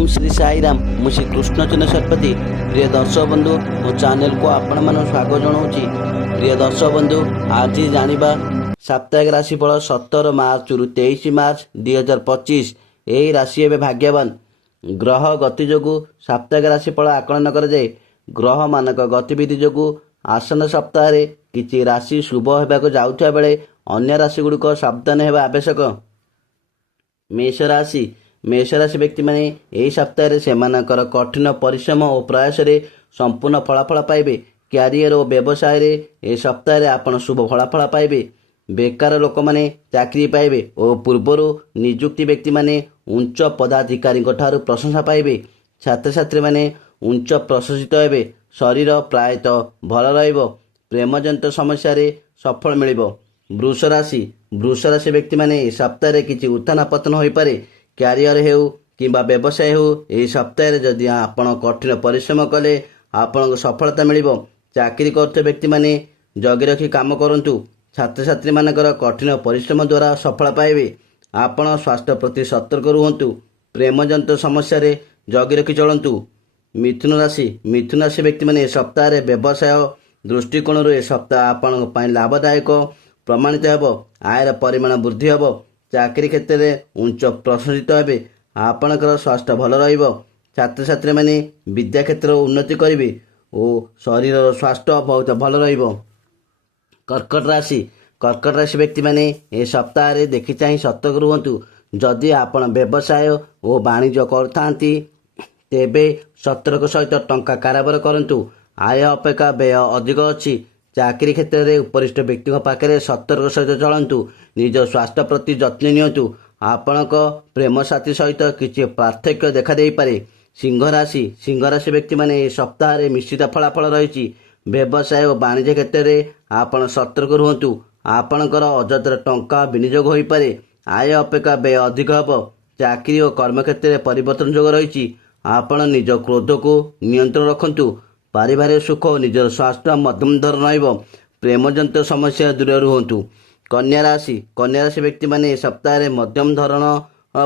ओम श्री साईराम मु श्री कृष्णचंद्र शतपथी। प्रिय दर्शक बंधु मो चैनल को आपण मान स्वागत जनाऊँगी। प्रिय दर्शक बंधु आज जानिबा साप्ताहिक राशिफल 17 मार्च रु 23 मार्च 2025। यही राशि एवं भाग्यवान ग्रह गति जोगु साप्ताहिक राशिफल आकलन कराए। ग्रह मानक गतिविधि जोगु आसन सप्ताह किछि राशि शुभ होबाक जाउथिबा बेले अन्य राशि गुड़िक सावधान हेबा आवश्यक। मेष राशि व्यक्ति माने यही सप्ताह सेमानकर कठिन परिश्रम और प्रयास संपूर्ण फलाफल पाइबे। क्यारियर और व्यवसाय ए सप्ताह आपण शुभ फलाफल पाइबे। बेकार लोक माने चाकरी पाइबे और पूर्वर नियुक्ति व्यक्ति माने उच्च पदाधिकारी ठारू प्रशंसा पाइबे। छात्र छात्री माने उच्च प्रशंसित हेबे। शरीर प्रायतः भल रहिबो। प्रेमजनित समस्या सफल मिलिबो। वृष राशि व्यक्ति माने सप्ताह किछि उत्थान पतन होई पारे। क्यारियर हेउ किंबा व्यवसाय हेउ एही सप्ताह जदि आपण कठिन परिश्रम कले आपण सफलता मिलिबो। चाकरी करते व्यक्ति माने जगी रखी काम करंतु। छात्र छात्री मानकर कठिन परिश्रम द्वारा सफल पाइबे। आपण स्वास्थ्य प्रति सतर्क रुहंतु। प्रेमजनित समस्या जगी रखी चलंतु। मिथुन राशि व्यक्ति माने सप्ताह व्यवसाय दृष्टिकोण ए सप्ताह आपण पई लाभदायक प्रमाणित हेबो। आयर परिमाण वृद्धि हेबो। चाकरी क्षेत्र में उच्च प्रशंसित हेबे। आपणकर स्वास्थ्य भल रहिबो। छात्र छात्री माने विद्या क्षेत्र उन्नति करिवे और शरीर स्वास्थ्य बहुत भल रहिबो। कर्कट राशि व्यक्ति माने ए सप्ताह देखि चाहि सतर्क रुहंतु। जदि आपण व्यवसाय और वाणिज्य करथांती तेबे सतर्क सहित टंका कारोबार करंतु। आय अपेक्षा व्यय अधिक अछि। चाकरी क्षेत्र में उपरिष्ट व्यक्ति पाखे सतर्क सहित चलंतु। निज स्वास्थ्य प्रति जत्न नियंतु। आपणक प्रेम साथी सहित किछि पार्थक्य देखा देई पारे। सिंह राशि व्यक्ति माने सप्ताह मिश्रित फलाफल रही। व्यवसाय और वाणिज्य क्षेत्र में आपण सतर्क रुहंतु। आपणकर अजत्र टंका विनियोग होई पारे। आय अपेक्षा व्यय अधिक हेबो। चाकरी और कर्म क्षेत्र में परिवर्तन जोग रही। आपण निज क्रोध को नियंत्रण रखंतु। पारिवारिक सुख और निजर स्वास्थ्य मध्यम धरण रहिबो। प्रेमजनित समस्या दूर रुहंतु। कन्या राशि व्यक्ति माने सप्ताह मध्यम धरण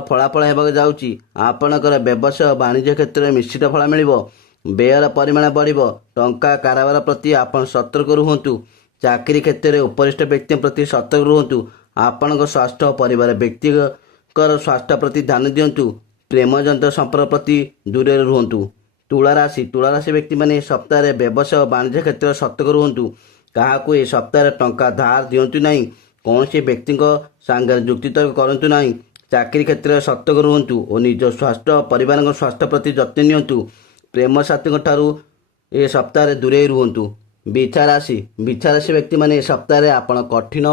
फलाफल हेबाक जाउची। आपणकर व्यवसाय वाणिज्य क्षेत्र में मिश्रित फल मिलिबो। व्ययर परिमाण बढ़िबो। टंका कारोबार प्रति आपण सतर्क रुहंतु। चाकरी क्षेत्र में उपरिष्ट व्यक्ति प्रति सतर्क रुहंतु। आपणक स्वास्थ्य परिवार व्यक्तिकर स्वास्थ्य प्रति ध्यान दियंतु। प्रेमजनित संपर्क प्रति दूर रुहंतु। तुला राशि व्यक्ति माने सप्ताह व्यवसाय और वाणिज्य क्षेत्र सतर्क रुहंतु। काहाकू ए सप्ताह टंका धार दियंतु नहीं। कौन से व्यक्ति सांगे जुक्तितर्क करंतु नहीं। चाकरी क्षेत्र सतर्क रुहंतु और निज स्वास्थ्य परिवार स्वास्थ्य प्रति जत्न नियंतु। प्रेम साथी ठारू ए सप्ताह दूरे रुहंतु। बिछा राशि व्यक्ति माने सप्ताह आपण कठिन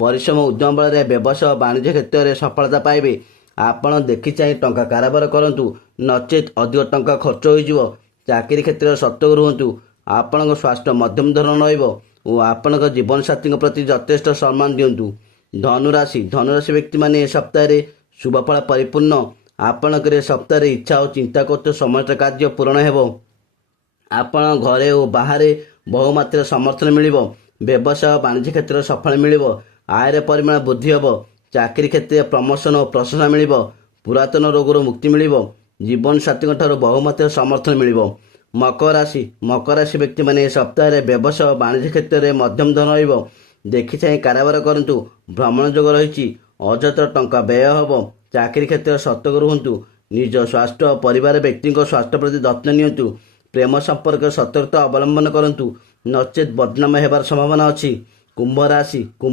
परिश्रम उद्यम बल व्यवसाय वाणिज्य क्षेत्र में सफलता पाइबे। आपण देखि चाहि टंका कारोबार करंतु। नचेत अधिक टंका खर्च होइजिवो। चाकरी क्षेत्र सतर्क रुहंतु। आपणक स्वास्थ्य मध्यम धरण रहिबो और आपणक जीवन साथी प्रति यथेष्ट सम्मान दियंतु। धनु राशि व्यक्ति माने सप्ताह शुभफल परिपूर्ण। आपणक सप्ताह इच्छा और चिंता करते समस्त कार्य पूर्ण हेबो। आपण घरे और बाहर बहुमात्रा समर्थन मिलिबो। व्यवसाय वाणिज्य क्षेत्र सफल मिलिबो। आयर परिमाण वृद्धि हेबो। चाकरी क्षेत्र प्रमोशन और प्रशंसा मिलिबो। पुरातन रोगर मुक्ति मिलिबो। जीवन साथी ठारू बहुमात्रा समर्थन मिलिबो। मकर राशि व्यक्ति माने सप्ताह व्यवसाय वाणिज्य क्षेत्र में मध्यम धन रहिबो। देखि चाहि कारोबार करंतु। भ्रमण जोग रही। अजत्र टंका व्यय हेबो। चाकरी क्षेत्र सतर्क रुहंतु। निज स्वास्थ्य परिवार व्यक्ति स्वास्थ्य प्रति जत्न नियंतु। प्रेम संपर्क सतर्कता अवलंबन करंतु। नचेत बदनाम हेबार संभावना अछि। कुंभ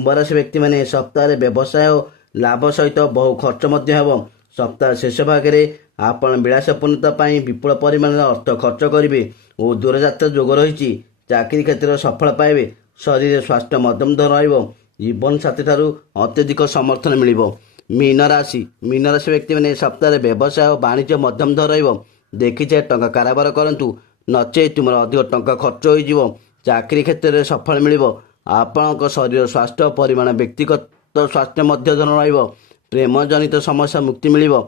राशि व्यक्ति माने सप्ताह व्यवसाय लाभ सहित बहु खर्च मध्य हेबो। सप्ताह शेष भागे आपण विलासपूर्णता पाई विपुल परिमाण अर्थ खर्च करिवे और दूरयात्रा जोग रही। चाकरी क्षेत्र सफल पाइबे। शरीर स्वास्थ्य मध्यम धरण रहिबो। जीवन साथी ठारू अत्यधिक समर्थन मिलिबो। मीन राशि व्यक्ति माने सप्ताह व्यवसाय और वाणिज्य मध्यम धरण रहिबो। देखि चाहि टंका कारोबार करंतु। नचे तुमर अधिक टंका खर्च होइजिवो। चाकरी क्षेत्र में सफल मिलिबो। आपणक शरीर स्वास्थ्य परिमाण व्यक्तिगत स्वास्थ्य मध्य धरण रहिबो। प्रेम जनित समस्या मुक्ति मिलिबो।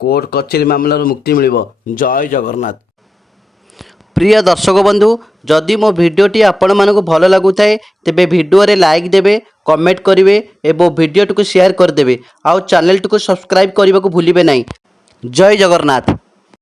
कोर्ट कचेरी मामला मुक्ति मिलिबो। जय जगन्नाथ। प्रिय दर्शक बंधु जदि मो भिडियोटी आपण मानक भल लगुଥାଏ तेबे भिडियो रे लाइक देबे कमेंट करिवे एवं भिडियो को शेयर कर देबे आउ चैनल को सब्सक्राइब करने को भूलिबे नहीं। जय जगन्नाथ।